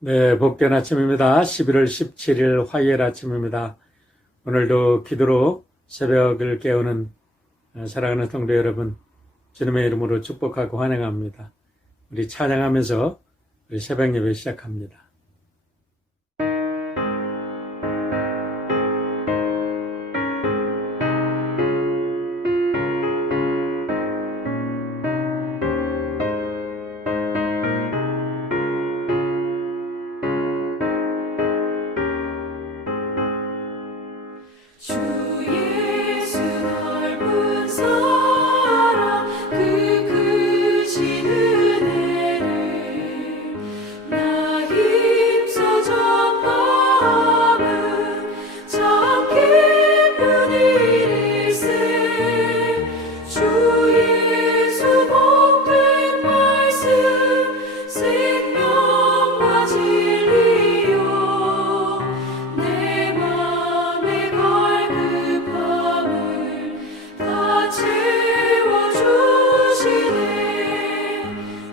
네, 복된 아침입니다. 11월 17일 화요일 아침입니다. 오늘도 기도로 새벽을 깨우는 사랑하는 성도 여러분, 주님의 이름으로 축복하고 환영합니다. 우리 찬양하면서 우리 새벽 예배 시작합니다. 주 예수 넓은 사랑 그 크신 은혜를 나 힘써 전함은 참 기쁜 일일세. 주 예수 복된 말씀 생명과 진리요 내 맘에 갈급함을 다 채워주시네.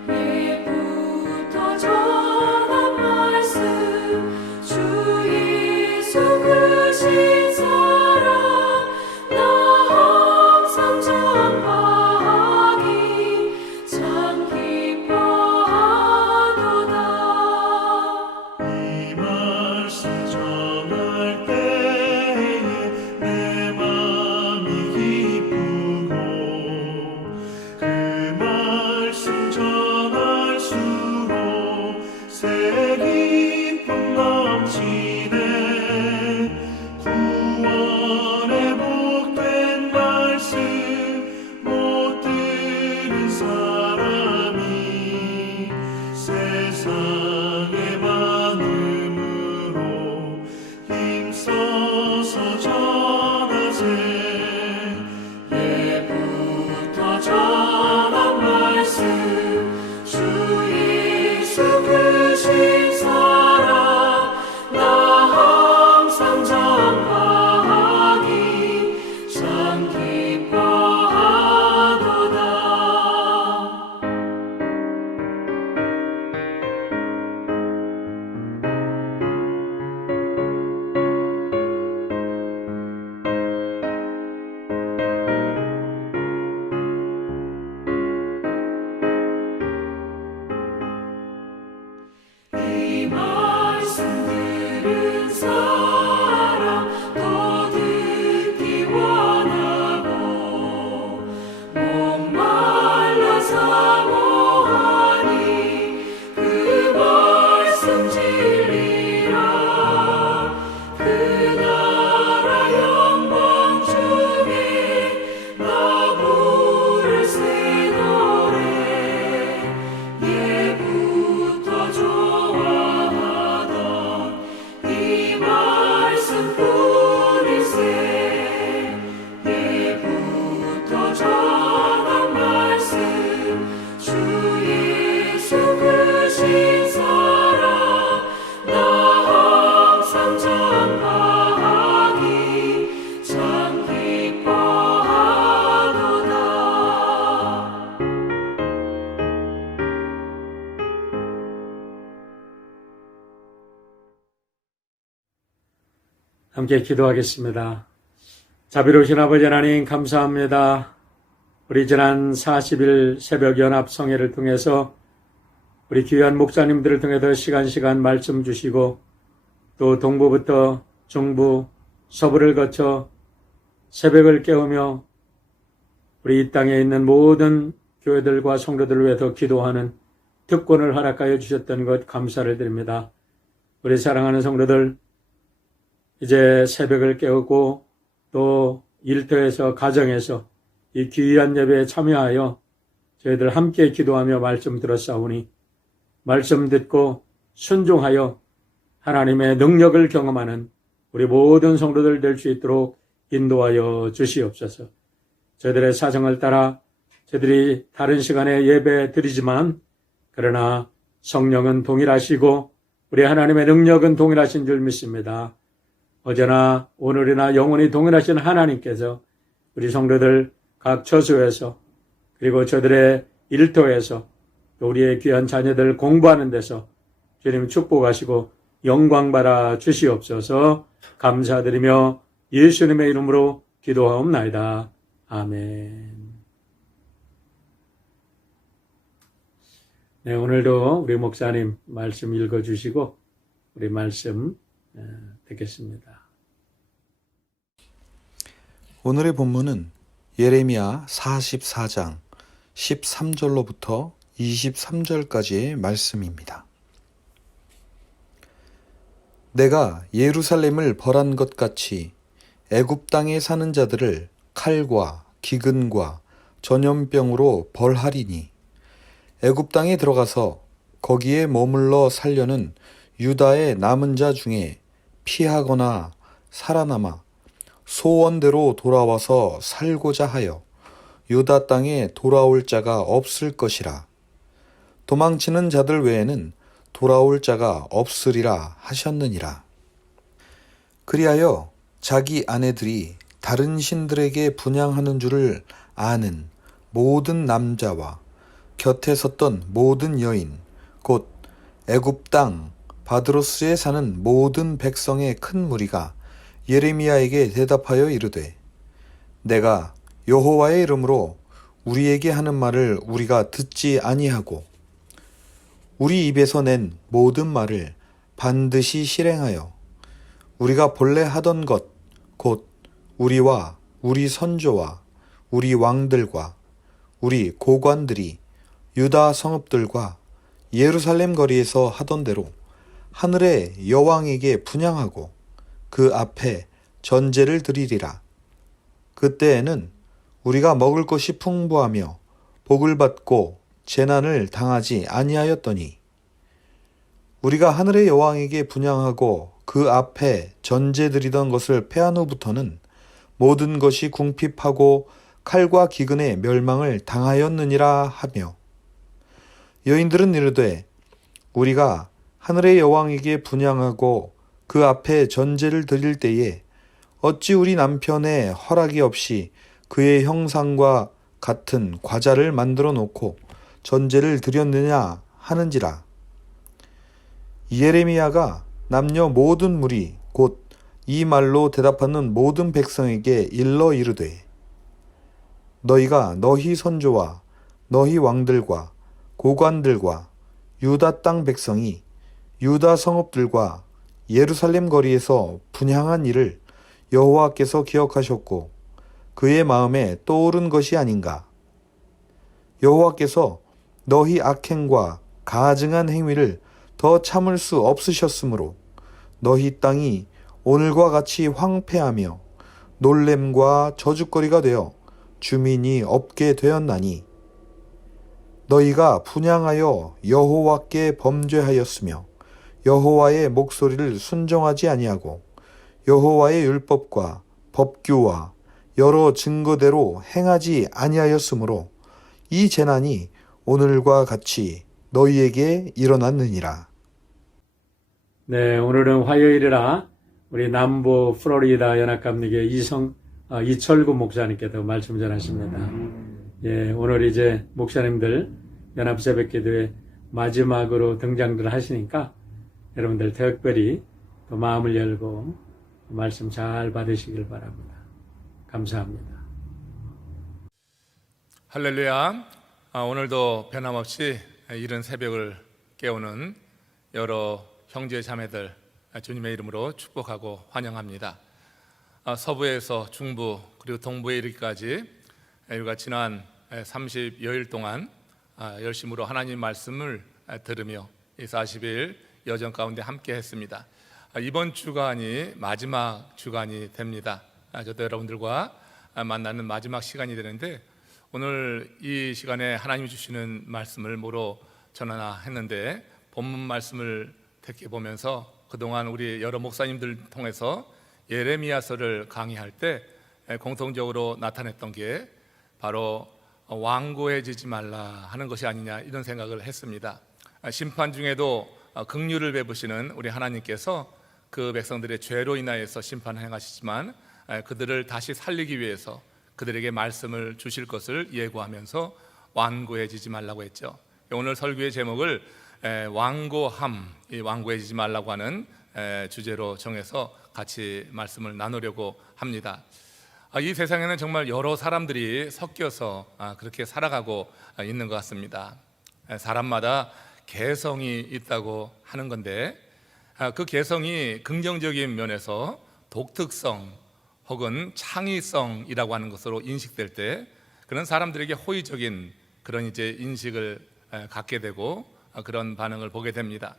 예부터 전한 말씀 주 예수 크신 사랑 나 항상 전하기 참 기뻐하도다. 이 말씀 전할 때에 내 맘이 기쁘고 그 말씀 전할수록 새 기쁨 넘치네. 구원의 복된 말씀 못 들은 사람이 세상에 많음으로 힘써서 전하세. 예부터 전한 말씀 주 예수 크신 사랑 나 항상 전하기 참 기뻐하도다. 이 말씀 들은 사람 더 듣기 원하고 목말라 사모하니 그 말씀 진리라. 그 나라 영광 중에 나 부를 새 노래 예부터 좋아하던 이 말씀뿐일세. 예부터 전한 말씀 주 예수 크신 사랑 나 항상 전하기 참 기뻐하도다. 함께 기도하겠습니다. 자비로우신 아버지 하나님 감사합니다. 우리 지난 40일 새벽 연합 성회를 통해서 우리 귀한 목사님들을 통해서 시간 말씀 주시고 또 동부부터 중부, 서부를 거쳐 새벽을 깨우며 우리 이 땅에 있는 모든 교회들과 성도들을 위해서 기도하는 특권을 허락하여 주셨던 것 감사를 드립니다. 우리 사랑하는 성도들 이제 새벽을 깨우고 또 일터에서 가정에서 이 귀한 예배에 참여하여 저희들 함께 기도하며 말씀 들었사오니 말씀 듣고 순종하여 하나님의 능력을 경험하는 우리 모든 성도들 될 수 있도록 인도하여 주시옵소서. 저희들의 사정을 따라 저희들이 다른 시간에 예배 드리지만 그러나 성령은 동일하시고 우리 하나님의 능력은 동일하신 줄 믿습니다. 어제나 오늘이나 영원히 동일하신 하나님께서 우리 성도들 각 처소에서 그리고 저들의 일터에서 또 우리의 귀한 자녀들 공부하는 데서 주님 축복하시고 영광 받아 주시옵소서. 감사드리며 예수님의 이름으로 기도하옵나이다. 아멘. 네, 오늘도 우리 목사님 말씀 읽어주시고 우리 말씀 듣겠습니다. 오늘의 본문은 예레미야 44장 13절로부터 23절까지의 말씀입니다. 내가 예루살렘을 벌한 것 같이 애굽 땅에 사는 자들을 칼과 기근과 전염병으로 벌하리니 애굽 땅에 들어가서 거기에 머물러 살려는 유다의 남은 자 중에 피하거나 살아남아 소원대로 돌아와서 살고자 하여 유다 땅에 돌아올 자가 없을 것이라. 도망치는 자들 외에는 돌아올 자가 없으리라 하셨느니라. 그리하여 자기 아내들이 다른 신들에게 분향하는 줄을 아는 모든 남자와 곁에 섰던 모든 여인, 곧 애굽 땅 바드로스에 사는 모든 백성의 큰 무리가 예레미야에게 대답하여 이르되, 내가 여호와의 이름으로 우리에게 하는 말을 우리가 듣지 아니하고 우리 입에서 낸 모든 말을 반드시 실행하여 우리가 본래 하던 것, 곧 우리와 우리 선조와 우리 왕들과 우리 고관들이 유다 성읍들과 예루살렘 거리에서 하던 대로 하늘의 여왕에게 분향하고 그 앞에 전제를 드리리라. 그때에는 우리가 먹을 것이 풍부하며 복을 받고 재난을 당하지 아니하였더니 우리가 하늘의 여왕에게 분향하고 그 앞에 전제 드리던 것을 패한 후부터는 모든 것이 궁핍하고 칼과 기근의 멸망을 당하였느니라 하며, 여인들은 이르되 우리가 하늘의 여왕에게 분향하고 그 앞에 전제를 드릴 때에 어찌 우리 남편의 허락이 없이 그의 형상과 같은 과자를 만들어 놓고 전제를 드렸느냐 하는지라. 예레미야가 남녀 모든 무리 곧 이 말로 대답하는 모든 백성에게 일러 이르되, 너희가 너희 선조와 너희 왕들과 고관들과 유다 땅 백성이 유다 성읍들과 예루살렘 거리에서 분향한 일을 여호와께서 기억하셨고 그의 마음에 떠오른 것이 아닌가. 여호와께서 너희 악행과 가증한 행위를 더 참을 수 없으셨으므로 너희 땅이 오늘과 같이 황폐하며 놀램과 저주거리가 되어 주민이 없게 되었나니, 너희가 분향하여 여호와께 범죄하였으며 여호와의 목소리를 순종하지 아니하고 여호와의 율법과 법규와 여러 증거대로 행하지 아니하였으므로 이 재난이 오늘과 같이 너희에게 일어났느니라. 네, 오늘은 화요일이라 우리 남부 플로리다 연합감리교 이철구 목사님께도 말씀 전하십니다. 예, 오늘 이제 목사님들 연합새벽기도에 마지막으로 등장들 하시니까 여러분들 특별히 또 마음을 열고 말씀 잘 받으시길 바랍니다. 감사합니다. 할렐루야. 오늘도 변함없이 이른 새벽을 깨우는 여러 형제 자매들 주님의 이름으로 축복하고 환영합니다. 서부에서 중부 그리고 동부에 이르기까지 우리가 지난 30여일 동안 열심으로 하나님 말씀을 들으며 이 40일 여정 가운데 함께 했습니다. 이번 주간이 마지막 주간이 됩니다. 저도 여러분들과 만나는 마지막 시간이 되는데, 오늘 이 시간에 하나님이 주시는 말씀을 뭐로 전하나 했는데, 본문 말씀을 택해 보면서 그동안 우리 여러 목사님들 통해서 예레미야서를 강의할 때 공통적으로 나타냈던 게 바로 완고해지지 말라 하는 것이 아니냐, 이런 생각을 했습니다. 심판 중에도 긍휼을 베푸시는 우리 하나님께서 그 백성들의 죄로 인하여서 심판을 행하시지만 그들을 다시 살리기 위해서 그들에게 말씀을 주실 것을 예고하면서 완고해지지 말라고 했죠. 오늘 설교의 제목을 완고함, 이 완고해지지 말라고 하는 주제로 정해서 같이 말씀을 나누려고 합니다. 이 세상에는 정말 여러 사람들이 섞여서 그렇게 살아가고 있는 것 같습니다. 사람마다 개성이 있다고 하는 건데 그 개성이 긍정적인 면에서 독특성 혹은 창의성이라고 하는 것으로 인식될 때 그런 사람들에게 호의적인 그런 이제 인식을 갖게 되고 그런 반응을 보게 됩니다.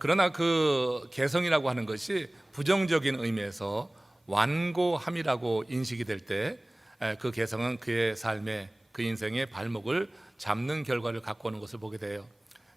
그러나 그 개성이라고 하는 것이 부정적인 의미에서 완고함이라고 인식이 될 때 그 개성은 그의 삶에 그 인생의 발목을 잡는 결과를 갖고 오는 것을 보게 돼요.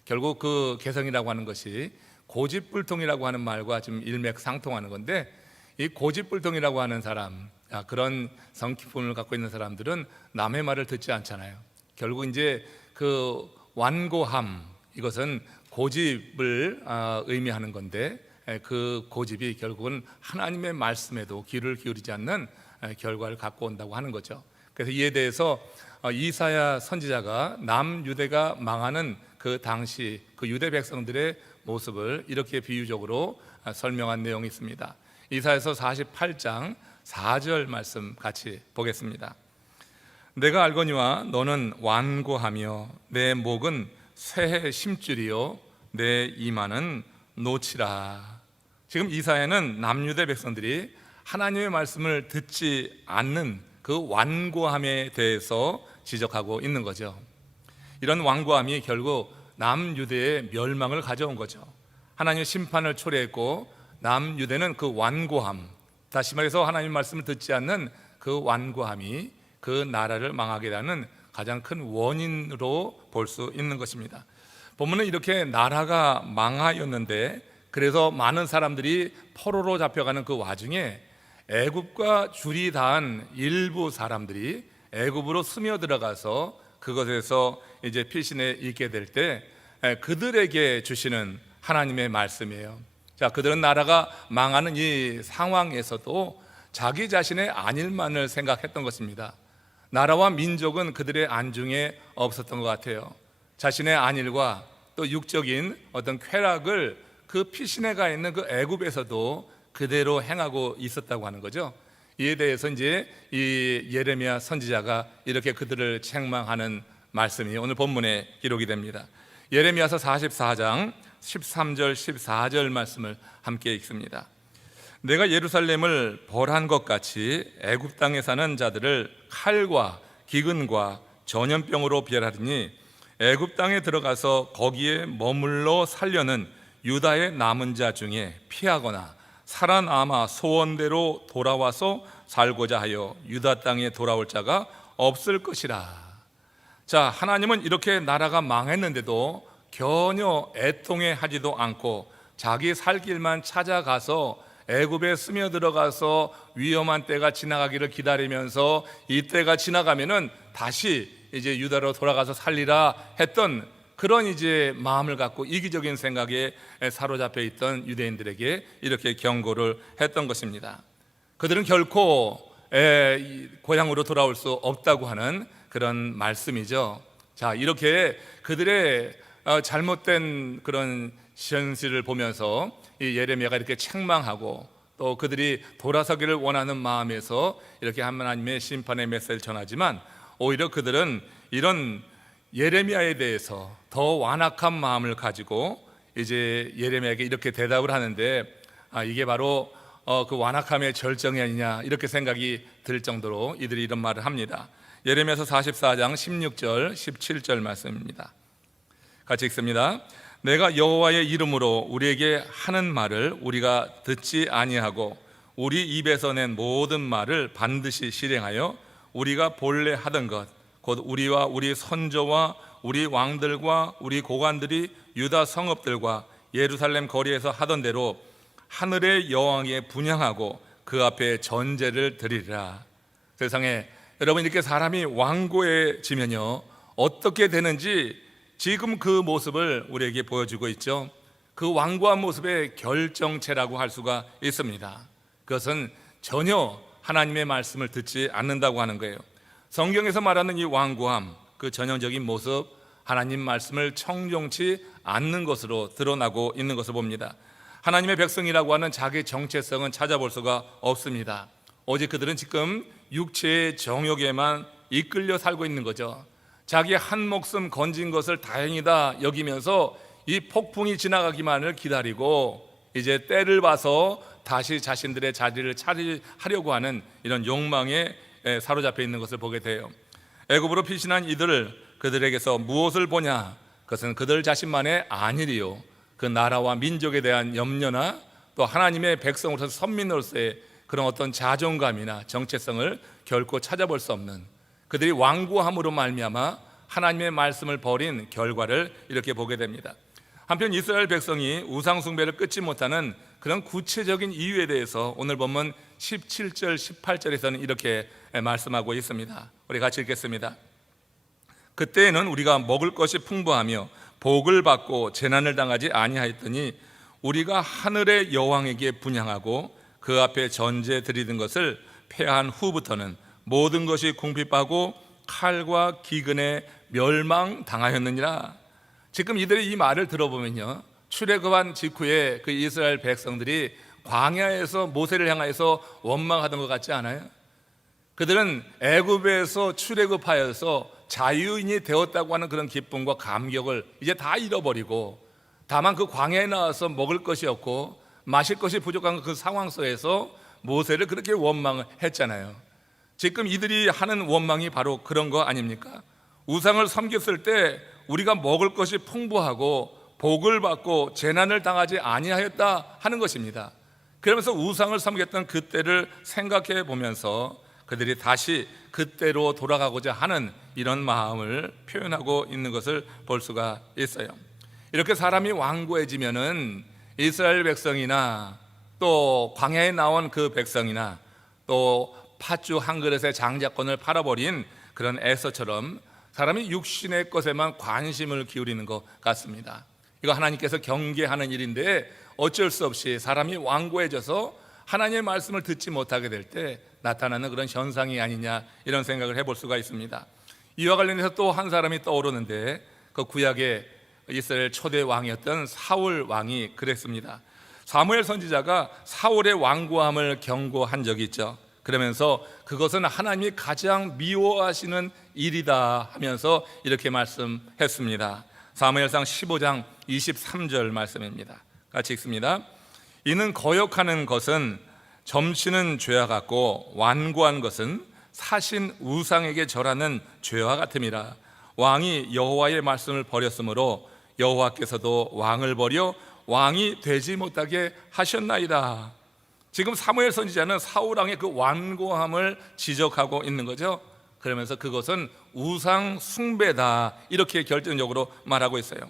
결국 그 개성이라고 하는 것이 고집불통이라고 하는 말과 좀 일맥상통하는 건데 이 고집불통이라고 하는 사람, 그런 성품을 갖고 있는 사람들은 남의 말을 듣지 않잖아요. 결국 이제 그 완고함, 이것은 고집을 의미하는 건데 그 고집이 결국은 하나님의 말씀에도 귀를 기울이지 않는 결과를 갖고 온다고 하는 거죠. 그래서 이에 대해서 이사야 선지자가 남유대가 망하는 그 당시 그 유대 백성들의 모습을 이렇게 비유적으로 설명한 내용이 있습니다. 이사야서 48장 4절 말씀 같이 보겠습니다. 내가 알거니와 너는 완고하며 내 목은 쇠의 심줄이요 내 이마는 노치라. 지금 이사야는 남유대 백성들이 하나님의 말씀을 듣지 않는 그 완고함에 대해서 지적하고 있는 거죠. 이런 완고함이 결국 남유대의 멸망을 가져온 거죠. 하나님의 심판을 초래했고 남유대는 그 완고함, 다시 말해서 하나님의 말씀을 듣지 않는 그 완고함이 그 나라를 망하게 하는 가장 큰 원인으로 볼 수 있는 것입니다. 보면은 이렇게 나라가 망하였는데 그래서 많은 사람들이 포로로 잡혀가는 그 와중에 애굽과 줄이 닿은 일부 사람들이 애굽으로 스며들어가서 그것에서 이제 피신해 있게 될 때 그들에게 주시는 하나님의 말씀이에요. 자, 그들은 나라가 망하는 이 상황에서도 자기 자신의 안일만을 생각했던 것입니다. 나라와 민족은 그들의 안중에 없었던 것 같아요. 자신의 안일과 또 육적인 어떤 쾌락을 그 피신해 가 있는 그 애굽에서도 그대로 행하고 있었다고 하는 거죠. 이에 대해서 이제 이 예레미야 선지자가 이렇게 그들을 책망하는 말씀이 오늘 본문에 기록이 됩니다. 예레미야서 44장 13절 14절 말씀을 함께 읽습니다. 내가 예루살렘을 벌한 것 같이 애굽 땅에 사는 자들을 칼과 기근과 전염병으로 멸하리니 애굽 땅에 들어가서 거기에 머물러 살려는 유다의 남은 자 중에 피하거나 살아남아 소원대로 돌아와서 살고자 하여 유다 땅에 돌아올 자가 없을 것이라. 자, 하나님은 이렇게 나라가 망했는데도 전혀 애통해하지도 않고 자기 살 길만 찾아가서 애굽에 스며들어가서 위험한 때가 지나가기를 기다리면서 이 때가 지나가면은 다시 이제 유다로 돌아가서 살리라 했던 그런 이제 마음을 갖고 이기적인 생각에 사로잡혀 있던 유대인들에게 이렇게 경고를 했던 것입니다. 그들은 결코 고향으로 돌아올 수 없다고 하는 그런 말씀이죠. 자, 이렇게 그들의 잘못된 그런 현실을 보면서 이 예레미야가 이렇게 책망하고 또 그들이 돌아서기를 원하는 마음에서 이렇게 하나님의 심판의 메시지를 전하지만 오히려 그들은 이런 예레미야에 대해서 더 완악한 마음을 가지고 이제 예레미야에게 이렇게 대답을 하는데 이게 바로 그 완악함의 절정이 아니냐 이렇게 생각이 들 정도로 이들이 이런 말을 합니다. 예레미야서 44장 16절 17절 말씀입니다. 같이 읽습니다. 내가 여호와의 이름으로 우리에게 하는 말을 우리가 듣지 아니하고 우리 입에서 낸 모든 말을 반드시 실행하여 우리가 본래 하던 것 곧 우리와 우리 선조와 우리 왕들과 우리 고관들이 유다 성읍들과 예루살렘 거리에서 하던 대로 하늘의 여왕에 분향하고 그 앞에 전제를 드리리라. 세상에 여러분 이렇게 사람이 완고해지면요 어떻게 되는지 지금 그 모습을 우리에게 보여주고 있죠. 그 완고한 모습의 결정체라고 할 수가 있습니다. 그것은 전혀 하나님의 말씀을 듣지 않는다고 하는 거예요. 성경에서 말하는 이 완고함, 그 전형적인 모습, 하나님 말씀을 청종치 않는 것으로 드러나고 있는 것을 봅니다. 하나님의 백성이라고 하는 자기 정체성은 찾아볼 수가 없습니다. 오직 그들은 지금 육체의 정욕에만 이끌려 살고 있는 거죠. 자기 한 목숨 건진 것을 다행이다 여기면서 이 폭풍이 지나가기만을 기다리고 이제 때를 봐서 다시 자신들의 자리를 차지하려고 하는 이런 욕망에 사로잡혀 있는 것을 보게 돼요. 애굽으로 피신한 이들을 그들에게서 무엇을 보냐? 그것은 그들 자신만의 아니리요, 그 나라와 민족에 대한 염려나 또 하나님의 백성으로서 선민으로서의 그런 어떤 자존감이나 정체성을 결코 찾아볼 수 없는, 그들이 완고함으로 말미암아 하나님의 말씀을 버린 결과를 이렇게 보게 됩니다. 한편 이스라엘 백성이 우상 숭배를 끊지 못하는 그런 구체적인 이유에 대해서 오늘 본문 17절 18절에서는 이렇게 말씀하고 있습니다. 우리 같이 읽겠습니다. 그때에는 우리가 먹을 것이 풍부하며 복을 받고 재난을 당하지 아니하였더니 우리가 하늘의 여왕에게 분향하고 그 앞에 전제 드리던 것을 패한 후부터는 모든 것이 궁핍하고 칼과 기근에 멸망당하였느니라. 지금 이들의 이 말을 들어보면요, 출애굽한 직후에 그 이스라엘 백성들이 광야에서 모세를 향하여서 원망하던 것 같지 않아요? 그들은 애굽에서 출애굽하여서 자유인이 되었다고 하는 그런 기쁨과 감격을 이제 다 잃어버리고, 다만 그 광야에 나와서 먹을 것이 없고 마실 것이 부족한 그 상황 속에서 모세를 그렇게 원망을 했잖아요. 지금 이들이 하는 원망이 바로 그런 거 아닙니까? 우상을 섬겼을 때 우리가 먹을 것이 풍부하고 복을 받고 재난을 당하지 아니하였다 하는 것입니다. 그러면서 우상을 섬겼던 그때를 생각해 보면서 그들이 다시 그때로 돌아가고자 하는 이런 마음을 표현하고 있는 것을 볼 수가 있어요. 이렇게 사람이 완고해지면은 이스라엘 백성이나 또 광야에 나온 그 백성이나 또 팥죽 한 그릇의 장자권을 팔아버린 그런 에서처럼 사람이 육신의 것에만 관심을 기울이는 것 같습니다. 이거 하나님께서 경계하는 일인데 어쩔 수 없이 사람이 완고해져서 하나님의 말씀을 듣지 못하게 될 때 나타나는 그런 현상이 아니냐, 이런 생각을 해볼 수가 있습니다. 이와 관련해서 또 한 사람이 떠오르는데 그 구약의 이스라엘 초대 왕이었던 사울 왕이 그랬습니다. 사무엘 선지자가 사울의 완고함을 경고한 적이 있죠. 그러면서 그것은 하나님이 가장 미워하시는 일이다 하면서 이렇게 말씀했습니다. 사무엘상 15장 23절 말씀입니다. 같이 읽습니다. 이는 거역하는 것은 점치는 죄와 같고 완고한 것은 사신 우상에게 절하는 죄와 같음이라. 왕이 여호와의 말씀을 버렸으므로 여호와께서도 왕을 버려 왕이 되지 못하게 하셨나이다. 지금 사무엘 선지자는 사울 왕의 그 완고함을 지적하고 있는 거죠. 그러면서 그것은 우상 숭배다, 이렇게 결정적으로 말하고 있어요.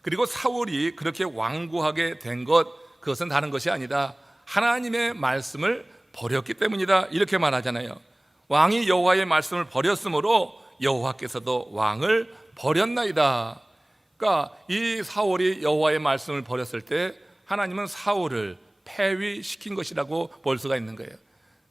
그리고 사울이 그렇게 완고하게 된 것, 그것은 다른 것이 아니다, 하나님의 말씀을 버렸기 때문이다, 이렇게 말하잖아요. 왕이 여호와의 말씀을 버렸으므로 여호와께서도 왕을 버렸나이다. 그러니까 이 사울이 여호와의 말씀을 버렸을 때 하나님은 사울을 폐위시킨 것이라고 볼 수가 있는 거예요.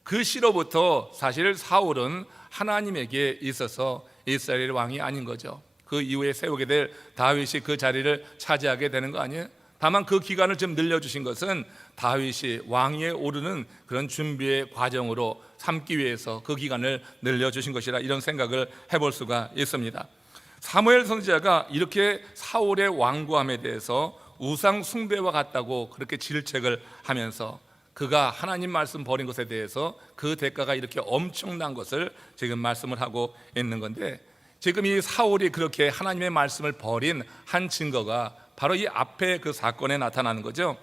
그 시로부터 사실 사울은 하나님에게 있어서 이스라엘 왕이 아닌 거죠. 그 이후에 세우게 될 다윗이 그 자리를 차지하게 되는 거 아니에요? 다만 그 기간을 좀 늘려주신 것은 다윗이 왕위에 오르는 그런 준비의 과정으로 삼기 위해서 그 기간을 늘려주신 것이라, 이런 생각을 해볼 수가 있습니다. 사무엘 선지자가 이렇게 사울의 완고함에 대해서 우상 숭배와 같다고 그렇게 질책을 하면서 그가 하나님 말씀 버린 것에 대해서 그 대가가 이렇게 엄청난 것을 지금 말씀을 하고 있는 건데, 지금 이 사울이 그렇게 하나님의 말씀을 버린 한 증거가 바로 이 앞에 그 사건에 나타나는 거죠.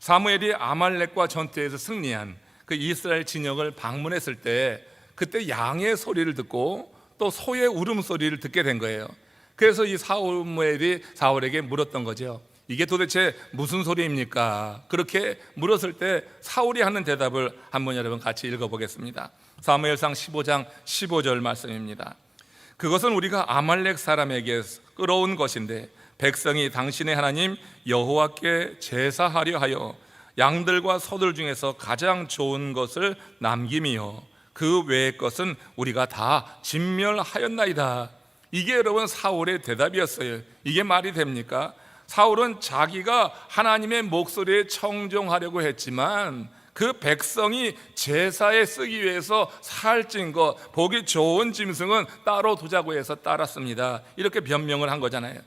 사무엘이 아말렉과 전투에서 승리한 그 이스라엘 진영을 방문했을 때 그때 양의 소리를 듣고 또 소의 울음소리를 듣게 된 거예요. 그래서 이 사무엘이 사울에게 물었던 거죠. 이게 도대체 무슨 소리입니까? 그렇게 물었을 때 사울이 하는 대답을 한번 여러분 같이 읽어보겠습니다. 사무엘상 15장 15절 말씀입니다. 그것은 우리가 아말렉 사람에게 끌어온 것인데 백성이 당신의 하나님 여호와께 제사하려 하여 양들과 소들 중에서 가장 좋은 것을 남김이요 그 외의 것은 우리가 다 진멸하였나이다. 이게 여러분 사울의 대답이었어요. 이게 말이 됩니까? 사울은 자기가 하나님의 목소리에 청종하려고 했지만 그 백성이 제사에 쓰기 위해서 살찐 것, 보기 좋은 짐승은 따로 두자고 해서 따랐습니다. 이렇게 변명을 한 거잖아요.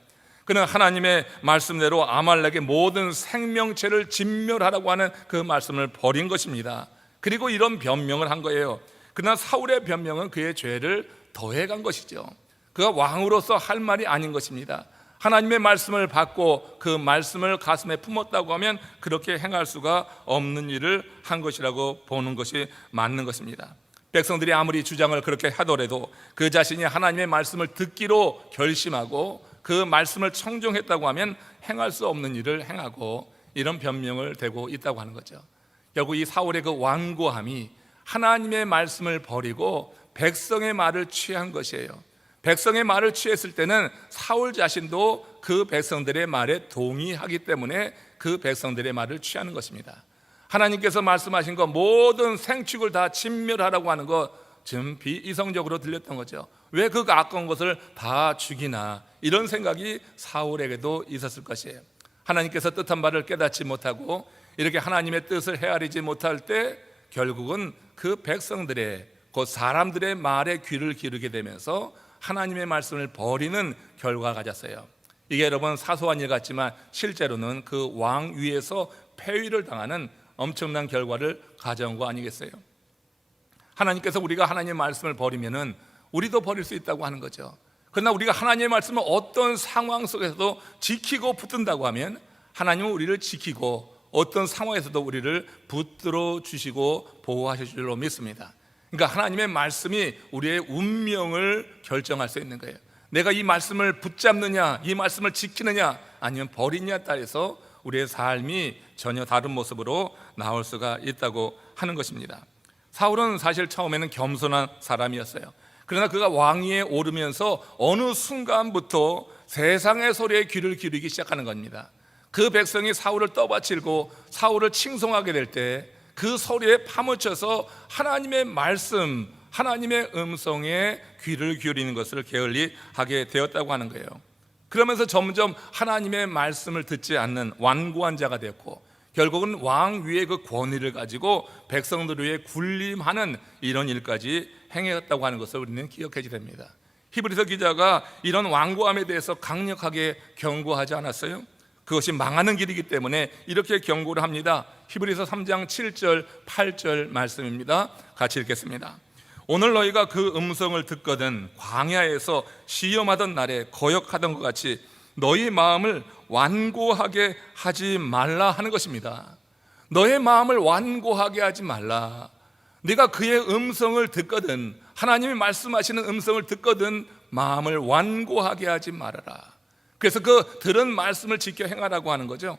그는 하나님의 말씀대로 아말렉의 모든 생명체를 진멸하라고 하는 그 말씀을 버린 것입니다. 그리고 이런 변명을 한 거예요. 그러나 사울의 변명은 그의 죄를 더해간 것이죠. 그가 왕으로서 할 말이 아닌 것입니다. 하나님의 말씀을 받고 그 말씀을 가슴에 품었다고 하면 그렇게 행할 수가 없는 일을 한 것이라고 보는 것이 맞는 것입니다. 백성들이 아무리 주장을 그렇게 하더라도 그 자신이 하나님의 말씀을 듣기로 결심하고 그 말씀을 청종했다고 하면 행할 수 없는 일을 행하고 이런 변명을 대고 있다고 하는 거죠. 결국 이 사울의 그 완고함이 하나님의 말씀을 버리고 백성의 말을 취한 것이에요. 백성의 말을 취했을 때는 사울 자신도 그 백성들의 말에 동의하기 때문에 그 백성들의 말을 취하는 것입니다. 하나님께서 말씀하신 것 모든 생축을 다 진멸하라고 하는 것 좀 비이성적으로 들렸던 거죠. 왜 그 아까운 것을 다 죽이나, 이런 생각이 사울에게도 있었을 것이에요. 하나님께서 뜻한 바를 깨닫지 못하고 이렇게 하나님의 뜻을 헤아리지 못할 때 결국은 그 백성들의, 그 사람들의 말에 귀를 기울이게 되면서 하나님의 말씀을 버리는 결과가 가졌어요. 이게 여러분 사소한 일 같지만 실제로는 그 왕 위에서 폐위를 당하는 엄청난 결과를 가져온 거 아니겠어요? 하나님께서 우리가 하나님의 말씀을 버리면은 우리도 버릴 수 있다고 하는 거죠. 그러나 우리가 하나님의 말씀을 어떤 상황 속에서도 지키고 붙든다고 하면 하나님은 우리를 지키고 어떤 상황에서도 우리를 붙들어 주시고 보호하실 줄로 믿습니다. 그러니까 하나님의 말씀이 우리의 운명을 결정할 수 있는 거예요. 내가 이 말씀을 붙잡느냐, 이 말씀을 지키느냐, 아니면 버리느냐에 따라서 우리의 삶이 전혀 다른 모습으로 나올 수가 있다고 하는 것입니다. 사울은 사실 처음에는 겸손한 사람이었어요. 그러나 그가 왕위에 오르면서 어느 순간부터 세상의 소리에 귀를 기울이기 시작하는 겁니다. 그 백성이 사울을 떠받치고 사울을 칭송하게 될 때 그 소리에 파묻혀서 하나님의 말씀, 하나님의 음성에 귀를 기울이는 것을 게을리하게 되었다고 하는 거예요. 그러면서 점점 하나님의 말씀을 듣지 않는 완고한 자가 되었고 결국은 왕 위의 그 권위를 가지고 백성들 위에 군림하는 이런 일까지 행했다고 하는 것을 우리는 기억해야 됩니다. 히브리서 기자가 이런 완고함에 대해서 강력하게 경고하지 않았어요? 그것이 망하는 길이기 때문에 이렇게 경고를 합니다. 히브리서 3장 7절 8절 말씀입니다. 같이 읽겠습니다. 오늘 너희가 그 음성을 듣거든 광야에서 시험하던 날에 거역하던 것 같이 너희 마음을 완고하게 하지 말라 하는 것입니다. 너의 마음을 완고하게 하지 말라. 네가 그의 음성을 듣거든, 하나님이 말씀하시는 음성을 듣거든 마음을 완고하게 하지 말아라. 그래서 그 들은 말씀을 지켜 행하라고 하는 거죠.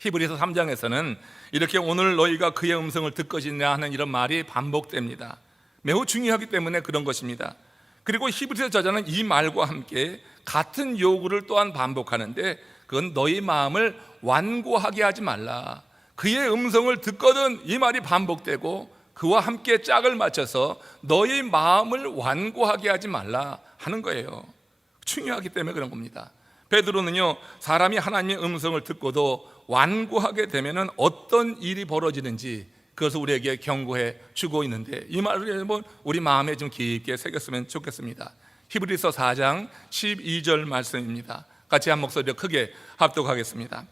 히브리서 3장에서는 이렇게 오늘 너희가 그의 음성을 듣 것이냐 하는 이런 말이 반복됩니다. 매우 중요하기 때문에 그런 것입니다. 그리고 히브리서 저자는 이 말과 함께 같은 요구를 또한 반복하는데 그건 너희 마음을 완고하게 하지 말라. 그의 음성을 듣거든 이 말이 반복되고 그와 함께 짝을 맞춰서 너희 마음을 완고하게 하지 말라 하는 거예요. 중요하기 때문에 그런 겁니다. 베드로는요, 사람이 하나님의 음성을 듣고도 완고하게 되면은 어떤 일이 벌어지는지 그것을 우리에게 경고해 주고 있는데 이 말을 우리 마음에 좀 깊게 새겼으면 좋겠습니다. 히브리서 4장 12절 말씀입니다. 같이 한 목소리로 크게 합독하겠습니다.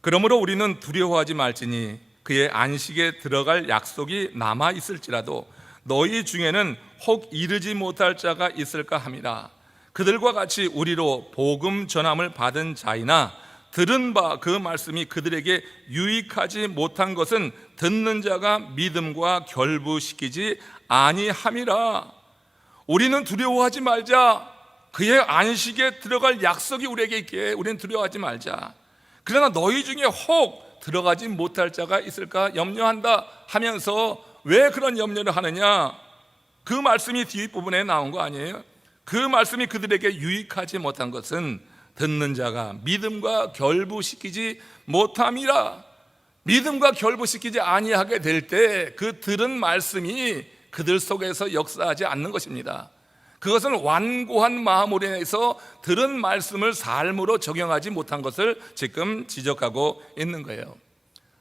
그러므로 우리는 두려워하지 말지니 그의 안식에 들어갈 약속이 남아 있을지라도 너희 중에는 혹 이르지 못할 자가 있을까 함이라. 그들과 같이 우리로 복음 전함을 받은 자이나 들은 바 그 말씀이 그들에게 유익하지 못한 것은 듣는 자가 믿음과 결부시키지 아니함이라. 우리는 두려워하지 말자. 그의 안식에 들어갈 약속이 우리에게 있기에 우리는 두려워하지 말자. 그러나 너희 중에 혹 들어가지 못할 자가 있을까 염려한다 하면서 왜 그런 염려를 하느냐? 그 말씀이 뒷부분에 나온 거 아니에요? 그 말씀이 그들에게 유익하지 못한 것은 듣는 자가 믿음과 결부시키지 못함이라. 믿음과 결부시키지 아니하게 될 때 그 들은 말씀이 그들 속에서 역사하지 않는 것입니다. 그것은 완고한 마음으로 인해서 들은 말씀을 삶으로 적용하지 못한 것을 지금 지적하고 있는 거예요.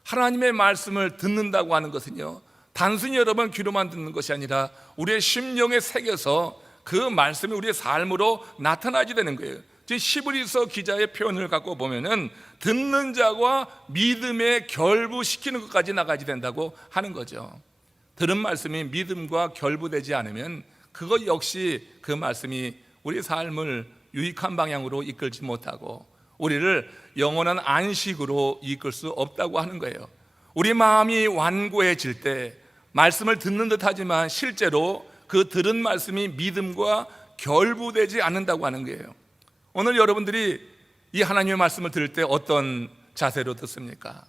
하나님의 말씀을 듣는다고 하는 것은요, 단순히 여러분 귀로만 듣는 것이 아니라 우리의 심령에 새겨서 그 말씀이 우리의 삶으로 나타나게 되는 거예요. 지금 히브리서 기자의 표현을 갖고 보면은 듣는 자와 믿음에 결부시키는 것까지 나가게 된다고 하는 거죠. 들은 말씀이 믿음과 결부되지 않으면 그것 역시 그 말씀이 우리 삶을 유익한 방향으로 이끌지 못하고 우리를 영원한 안식으로 이끌 수 없다고 하는 거예요. 우리 마음이 완고해질 때 말씀을 듣는 듯 하지만 실제로 그 들은 말씀이 믿음과 결부되지 않는다고 하는 거예요. 오늘 여러분들이 이 하나님의 말씀을 들을 때 어떤 자세로 듣습니까?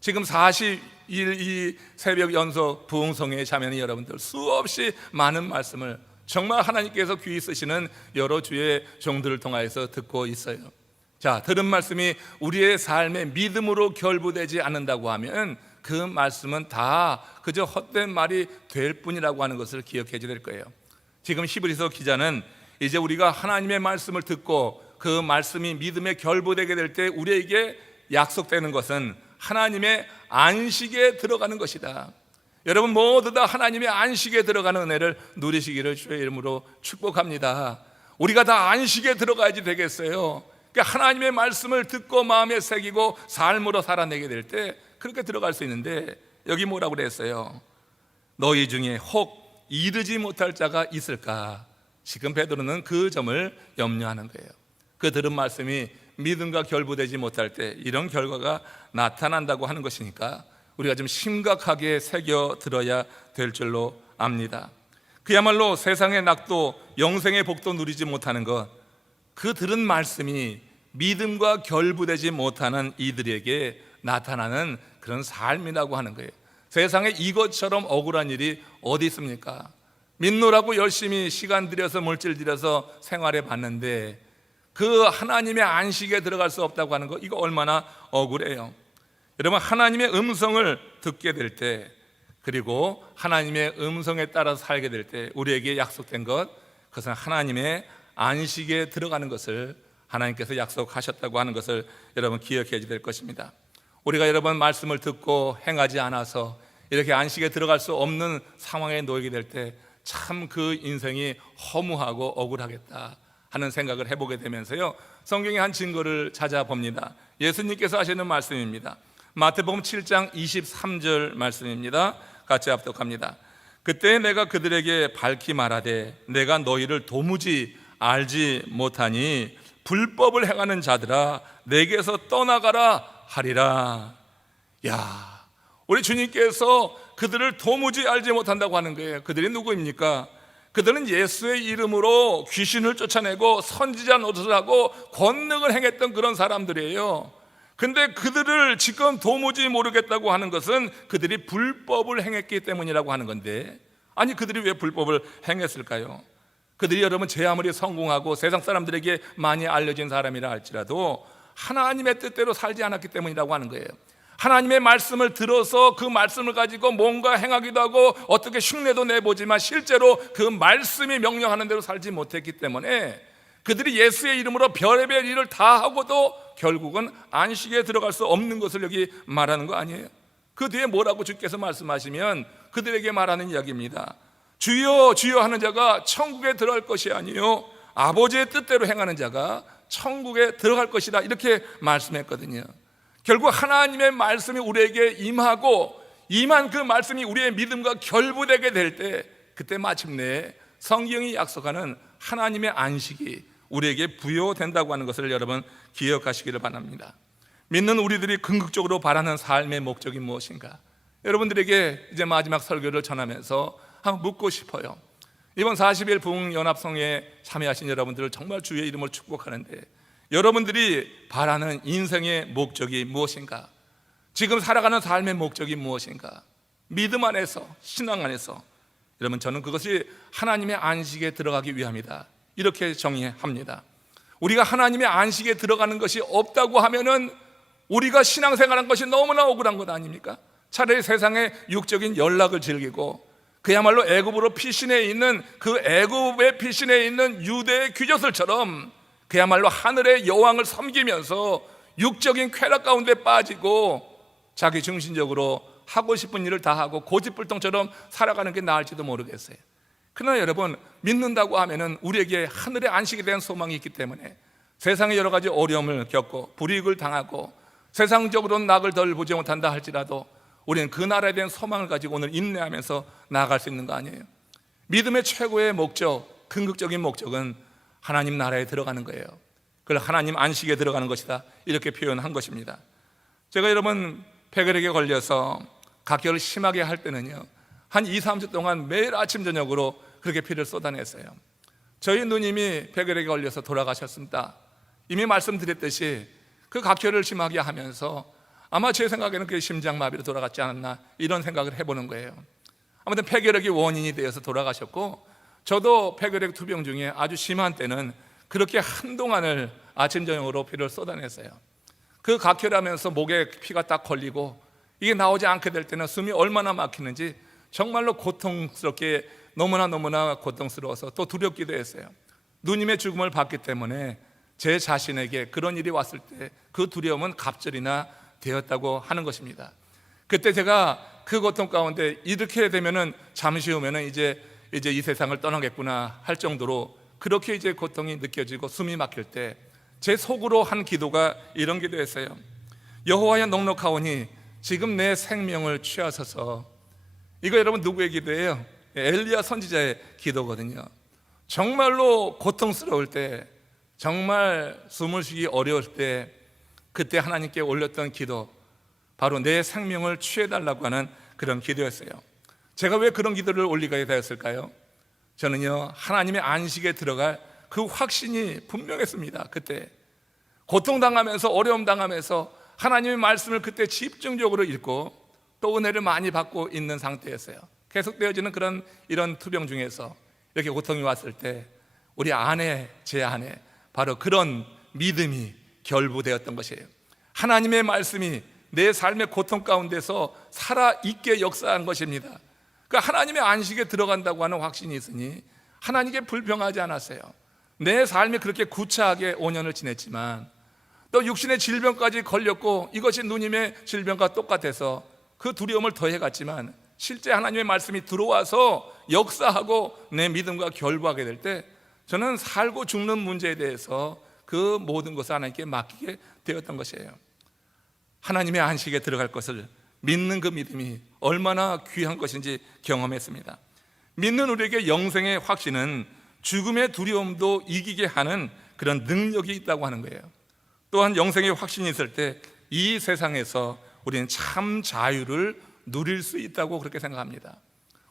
지금 40일 이 새벽 연속 부흥성회에 참여하는 여러분들, 수없이 많은 말씀을 정말 하나님께서 귀히 쓰시는 여러 주의 종들을 통하여서 듣고 있어요. 자, 들은 말씀이 우리의 삶의 믿음으로 결부되지 않는다고 하면 그 말씀은 다 그저 헛된 말이 될 뿐이라고 하는 것을 기억해 줘야 될 거예요. 지금 히브리서 기자는 이제 우리가 하나님의 말씀을 듣고 그 말씀이 믿음에 결부되게 될 때 우리에게 약속되는 것은 하나님의 안식에 들어가는 것이다. 여러분 모두 다 하나님의 안식에 들어가는 은혜를 누리시기를 주의 이름으로 축복합니다. 우리가 다 안식에 들어가야지 되겠어요. 그러니까 하나님의 말씀을 듣고 마음에 새기고 삶으로 살아내게 될 때 그렇게 들어갈 수 있는데, 여기 뭐라고 그랬어요? 너희 중에 혹 이르지 못할 자가 있을까? 지금 베드로는 그 점을 염려하는 거예요. 그 들은 말씀이 믿음과 결부되지 못할 때 이런 결과가 나타난다고 하는 것이니까 우리가 좀 심각하게 새겨 들어야 될 줄로 압니다. 그야말로 세상의 낙도, 영생의 복도 누리지 못하는 것, 그 들은 말씀이 믿음과 결부되지 못하는 이들에게 나타나는 그런 삶이라고 하는 거예요. 세상에 이것처럼 억울한 일이 어디 있습니까? 믿노라고 열심히 시간 들여서 물질 들여서 생활해 봤는데 그 하나님의 안식에 들어갈 수 없다고 하는 거, 이거 얼마나 억울해요. 여러분, 하나님의 음성을 듣게 될 때, 그리고 하나님의 음성에 따라 살게 될 때 우리에게 약속된 것, 그것은 하나님의 안식에 들어가는 것을 하나님께서 약속하셨다고 하는 것을 여러분 기억해야 될 것입니다. 우리가 여러분 말씀을 듣고 행하지 않아서 이렇게 안식에 들어갈 수 없는 상황에 놓이게 될 때 참 그 인생이 허무하고 억울하겠다 하는 생각을 해보게 되면서요, 성경의 한 증거를 찾아봅니다. 예수님께서 하시는 말씀입니다. 마태복음 7장 23절 말씀입니다. 같이 합독합니다. 그때 내가 그들에게 밝히 말하되 내가 너희를 도무지 알지 못하니 불법을 행하는 자들아 내게서 떠나가라 하리라. 야, 우리 주님께서 그들을 도무지 알지 못한다고 하는 거예요. 그들이 누구입니까? 그들은 예수의 이름으로 귀신을 쫓아내고 선지자 노릇을 하고 권능을 행했던 그런 사람들이에요. 근데 그들을 지금 도무지 모르겠다고 하는 것은 그들이 불법을 행했기 때문이라고 하는 건데, 아니 그들이 왜 불법을 행했을까요? 그들이 여러분 제 아무리 성공하고 세상 사람들에게 많이 알려진 사람이라 할지라도 하나님의 뜻대로 살지 않았기 때문이라고 하는 거예요. 하나님의 말씀을 들어서 그 말씀을 가지고 뭔가 행하기도 하고 어떻게 흉내도 내보지만 실제로 그 말씀이 명령하는 대로 살지 못했기 때문에 그들이 예수의 이름으로 별의별 일을 다 하고도 결국은 안식에 들어갈 수 없는 것을 여기 말하는 거 아니에요? 그 뒤에 뭐라고 주께서 말씀하시면 그들에게 말하는 이야기입니다. 주여 주여 하는 자가 천국에 들어갈 것이 아니요 아버지의 뜻대로 행하는 자가 천국에 들어갈 것이다, 이렇게 말씀했거든요. 결국 하나님의 말씀이 우리에게 임하고 임한 그 말씀이 우리의 믿음과 결부되게 될 때, 그때 마침내 성경이 약속하는 하나님의 안식이 우리에게 부여된다고 하는 것을 여러분 기억하시기를 바랍니다. 믿는 우리들이 궁극적으로 바라는 삶의 목적이 무엇인가? 여러분들에게 이제 마지막 설교를 전하면서 한번 묻고 싶어요. 이번 40일 부흥연합성회에 참여하신 여러분들을 정말 주의 이름으로 축복하는데, 여러분들이 바라는 인생의 목적이 무엇인가? 지금 살아가는 삶의 목적이 무엇인가? 믿음 안에서, 신앙 안에서, 여러분 저는 그것이 하나님의 안식에 들어가기 위함이다, 이렇게 정의합니다. 우리가 하나님의 안식에 들어가는 것이 없다고 하면은 우리가 신앙생활한 것이 너무나 억울한 것 아닙니까? 차라리 세상의 육적인 연락을 즐기고 그야말로 애굽으로 피신해 있는 그 애굽의 피신해 있는 유대의 귀족들처럼 그야말로 하늘의 여왕을 섬기면서 육적인 쾌락 가운데 빠지고 자기 중심적으로 하고 싶은 일을 다 하고 고집불통처럼 살아가는 게 나을지도 모르겠어요. 그러나 여러분, 믿는다고 하면은 우리에게 하늘의 안식에 대한 소망이 있기 때문에 세상의 여러 가지 어려움을 겪고 불이익을 당하고 세상적으로는 낙을 덜 보지 못한다 할지라도 우리는 그 나라에 대한 소망을 가지고 오늘 인내하면서 나아갈 수 있는 거 아니에요? 믿음의 최고의 목적, 궁극적인 목적은 하나님 나라에 들어가는 거예요. 그걸 하나님 안식에 들어가는 것이다, 이렇게 표현한 것입니다. 제가 여러분 폐결핵에 걸려서 각혈을 심하게 할 때는요, 한 2, 3주 동안 매일 아침 저녁으로 그렇게 피를 쏟아냈어요. 저희 누님이 폐결핵에 걸려서 돌아가셨습니다. 이미 말씀드렸듯이 그 각혈을 심하게 하면서 아마 제 생각에는 그게 심장마비로 돌아갔지 않았나, 이런 생각을 해보는 거예요. 아무튼 폐결핵이 원인이 되어서 돌아가셨고, 저도 폐결핵 투병 중에 아주 심한 때는 그렇게 한동안을 아침 저녁으로 피를 쏟아냈어요. 그 각혈하면서 목에 피가 딱 걸리고 이게 나오지 않게 될 때는 숨이 얼마나 막히는지 정말로 고통스럽게, 너무나 고통스러워서 또 두렵기도 했어요. 누님의 죽음을 봤기 때문에 제 자신에게 그런 일이 왔을 때 그 두려움은 갑절이나 되었다고 하는 것입니다. 그때 제가 그 고통 가운데 이렇게 되면은 잠시 후면은 이제 이 세상을 떠나겠구나 할 정도로 그렇게 이제 고통이 느껴지고 숨이 막힐 때 제 속으로 한 기도가 이런 기도였어요. 여호와여, 넉넉하오니 지금 내 생명을 취하소서. 이거 여러분 누구의 기도예요? 엘리야 선지자의 기도거든요. 정말로 고통스러울 때, 정말 숨을 쉬기 어려울 때, 그때 하나님께 올렸던 기도, 바로 내 생명을 취해달라고 하는 그런 기도였어요. 제가 왜 그런 기도를 올리게 되었을까요? 저는요, 하나님의 안식에 들어갈 그 확신이 분명했습니다. 그때 고통당하면서 어려움 당하면서 하나님의 말씀을 그때 집중적으로 읽고 또 은혜를 많이 받고 있는 상태였어요. 계속되어지는 이런 투병 중에서 이렇게 고통이 왔을 때 우리 안에, 제 안에 바로 그런 믿음이 결부되었던 것이에요. 하나님의 말씀이 내 삶의 고통 가운데서 살아있게 역사한 것입니다. 그러니까 하나님의 안식에 들어간다고 하는 확신이 있으니 하나님께 불평하지 않았어요. 내 삶이 그렇게 구차하게 5년을 지냈지만 또 육신의 질병까지 걸렸고 이것이 누님의 질병과 똑같아서 그 두려움을 더해갔지만 실제 하나님의 말씀이 들어와서 역사하고 내 믿음과 결부하게 될 때 저는 살고 죽는 문제에 대해서 그 모든 것을 하나님께 맡기게 되었던 것이에요. 하나님의 안식에 들어갈 것을 믿는 그 믿음이 얼마나 귀한 것인지 경험했습니다. 믿는 우리에게 영생의 확신은 죽음의 두려움도 이기게 하는 그런 능력이 있다고 하는 거예요. 또한 영생의 확신이 있을 때 이 세상에서 우리는 참 자유를 누릴 수 있다고 그렇게 생각합니다.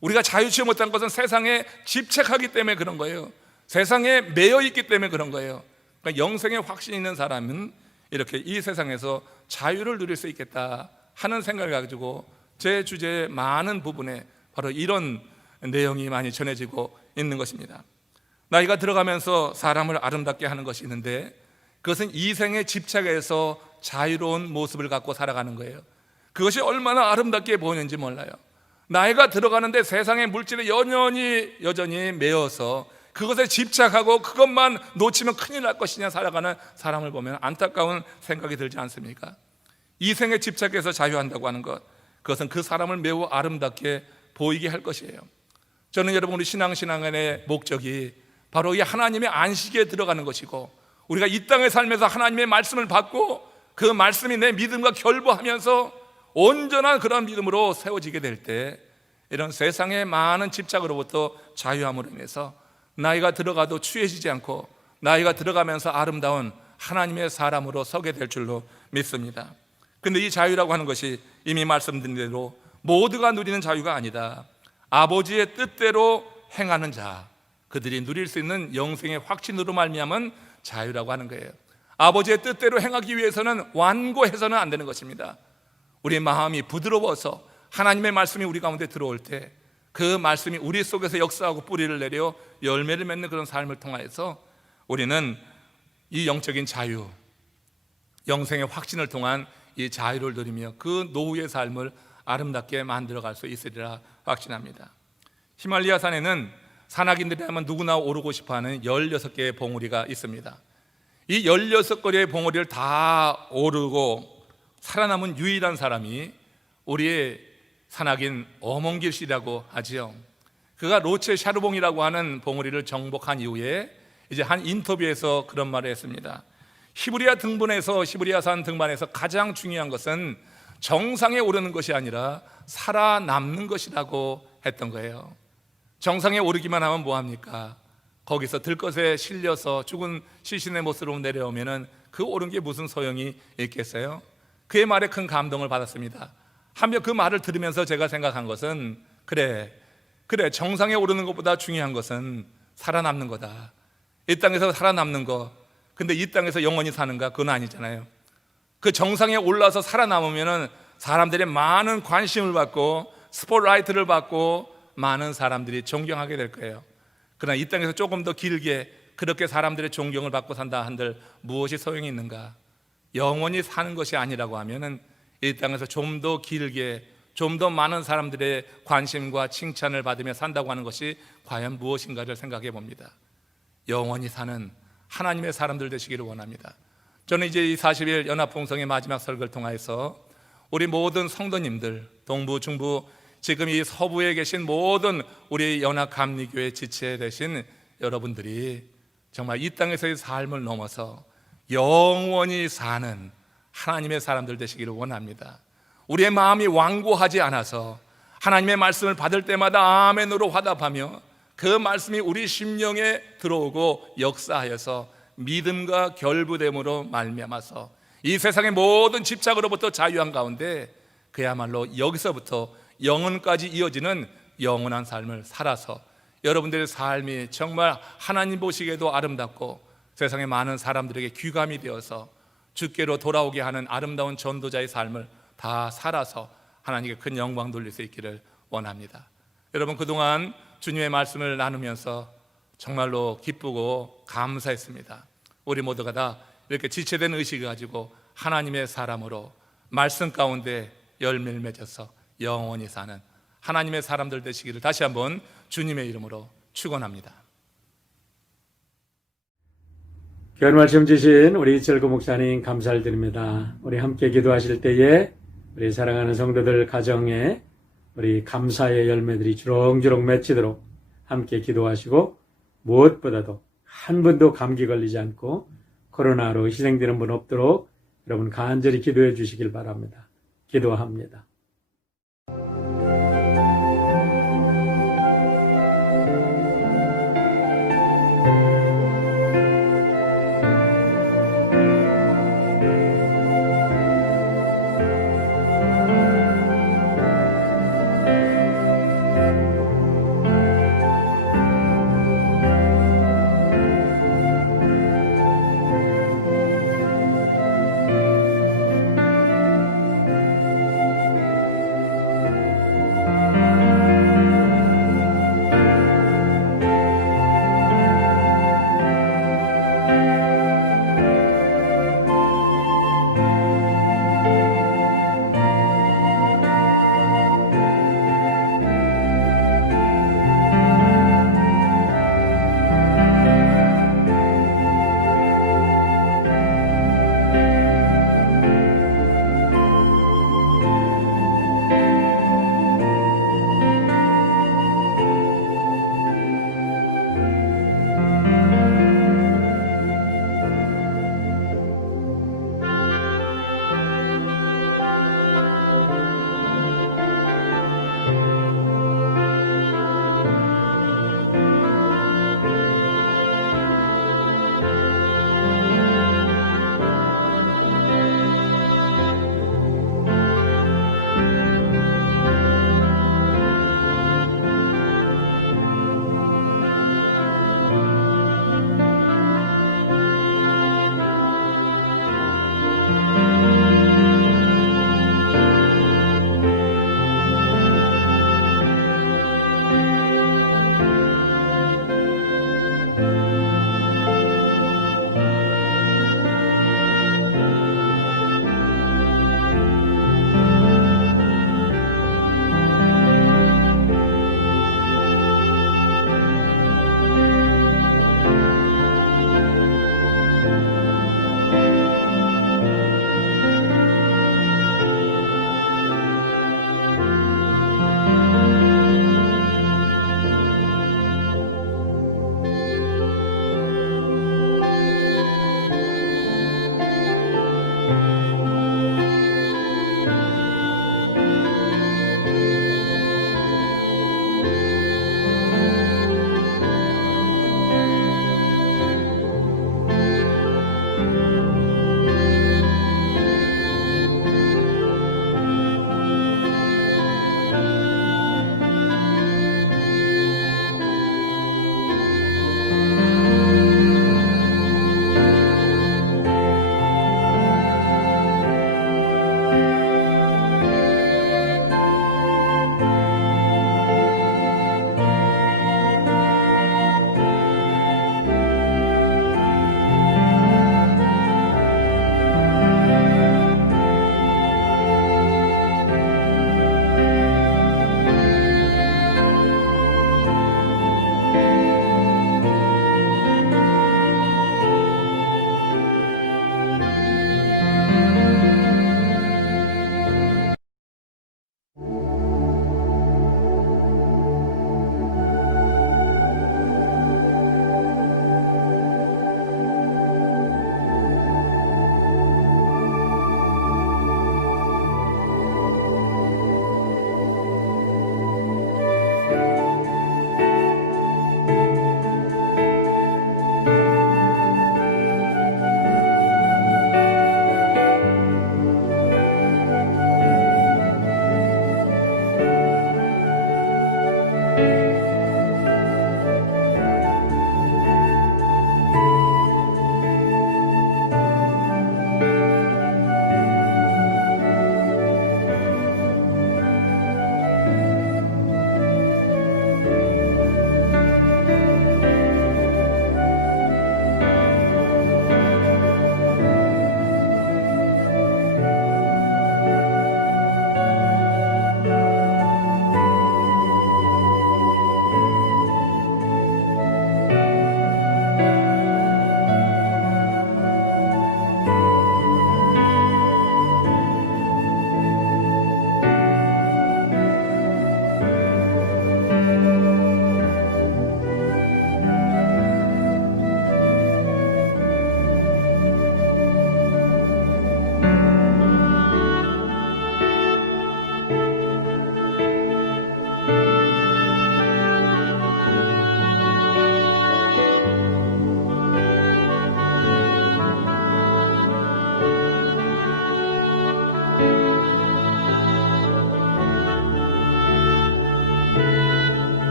우리가 자유치 못한 것은 세상에 집착하기 때문에 그런 거예요. 세상에 매여 있기 때문에 그런 거예요. 그러니까 영생의 확신이 있는 사람은 이렇게 이 세상에서 자유를 누릴 수 있겠다 하는 생각을 가지고 제 주제의 많은 부분에 바로 이런 내용이 많이 전해지고 있는 것입니다. 나이가 들어가면서 사람을 아름답게 하는 것이 있는데 그것은 이생의 집착에서 자유로운 모습을 갖고 살아가는 거예요. 그것이 얼마나 아름답게 보이는지 몰라요. 나이가 들어가는데 세상의 물질에 여전히 매여서 그것에 집착하고 그것만 놓치면 큰일 날 것이냐 살아가는 사람을 보면 안타까운 생각이 들지 않습니까? 이생에 집착해서 자유한다고 하는 것, 그것은 그 사람을 매우 아름답게 보이게 할 것이에요. 저는 여러분 우리 신앙의 목적이 바로 이 하나님의 안식에 들어가는 것이고 우리가 이 땅에 살면서 하나님의 말씀을 받고 그 말씀이 내 믿음과 결부하면서 온전한 그런 믿음으로 세워지게 될 때 이런 세상의 많은 집착으로부터 자유함으로 인해서 나이가 들어가도 취해지지 않고 나이가 들어가면서 아름다운 하나님의 사람으로 서게 될 줄로 믿습니다. 그런데 이 자유라고 하는 것이 이미 말씀드린 대로 모두가 누리는 자유가 아니다. 아버지의 뜻대로 행하는 자, 그들이 누릴 수 있는 영생의 확신으로 말미암은 자유라고 하는 거예요. 아버지의 뜻대로 행하기 위해서는 완고해서는 안 되는 것입니다. 우리의 마음이 부드러워서 하나님의 말씀이 우리 가운데 들어올 때 그 말씀이 우리 속에서 역사하고 뿌리를 내려 열매를 맺는 그런 삶을 통하여서 우리는 이 영적인 자유, 영생의 확신을 통한 이 자유를 누리며 그 노후의 삶을 아름답게 만들어갈 수 있으리라 확신합니다. 히말라야 산에는 산악인들이라면 누구나 오르고 싶어하는 16개의 봉우리가 있습니다. 이 16개의 봉우리를 다 오르고 살아남은 유일한 사람이 우리의 산악인 어몽길 씨라고 하지요. 그가 로체 샤르봉이라고 하는 봉우리를 정복한 이후에 이제 한 인터뷰에서 그런 말을 했습니다. 히브리아산 등반에서 가장 중요한 것은 정상에 오르는 것이 아니라 살아남는 것이라고 했던 거예요. 정상에 오르기만 하면 뭐합니까? 거기서 들것에 실려서 죽은 시신의 모습으로 내려오면은 그 오른 게 무슨 소용이 있겠어요? 그의 말에 큰 감동을 받았습니다. 한편 그 말을 들으면서 제가 생각한 것은 그래 정상에 오르는 것보다 중요한 것은 살아남는 거다. 이 땅에서 살아남는 거. 근데 이 땅에서 영원히 사는가? 그건 아니잖아요. 그 정상에 올라서 살아남으면은 사람들의 많은 관심을 받고 스포트라이트를 받고 많은 사람들이 존경하게 될 거예요. 그러나 이 땅에서 조금 더 길게 그렇게 사람들의 존경을 받고 산다 한들 무엇이 소용이 있는가? 영원히 사는 것이 아니라고 하면은 이 땅에서 좀 더 길게 좀 더 많은 사람들의 관심과 칭찬을 받으며 산다고 하는 것이 과연 무엇인가를 생각해 봅니다. 영원히 사는 하나님의 사람들 되시기를 원합니다. 저는 이제 이 40일 연합봉성의 마지막 설교를 통하여서 우리 모든 성도님들, 동부, 중부, 지금 이 서부에 계신 모든 우리 연합감리교회 지체 되신 여러분들이 정말 이 땅에서의 삶을 넘어서 영원히 사는 하나님의 사람들 되시기를 원합니다. 우리의 마음이 완고하지 않아서 하나님의 말씀을 받을 때마다 아멘으로 화답하며 그 말씀이 우리 심령에 들어오고 역사하여서 믿음과 결부됨으로 말미암아서 이 세상의 모든 집착으로부터 자유한 가운데 그야말로 여기서부터 영원까지 이어지는 영원한 삶을 살아서 여러분들의 삶이 정말 하나님 보시기에도 아름답고 세상의 많은 사람들에게 귀감이 되어서 주께로 돌아오게 하는 아름다운 전도자의 삶을 다 살아서 하나님께 큰 영광 돌릴 수 있기를 원합니다. 여러분, 그동안 주님의 말씀을 나누면서 정말로 기쁘고 감사했습니다. 우리 모두가 다 이렇게 지체된 의식을 가지고 하나님의 사람으로 말씀 가운데 열매를 맺어서 영원히 사는 하나님의 사람들 되시기를 다시 한번 주님의 이름으로 축원합니다. 귀한 말씀 주신 우리 이철구 목사님 감사를 드립니다. 우리 함께 기도하실 때에 우리 사랑하는 성도들 가정에 우리 감사의 열매들이 주렁주렁 맺히도록 함께 기도하시고 무엇보다도 한 분도 감기 걸리지 않고 코로나로 희생되는 분 없도록 여러분 간절히 기도해 주시길 바랍니다. 기도합니다.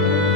주님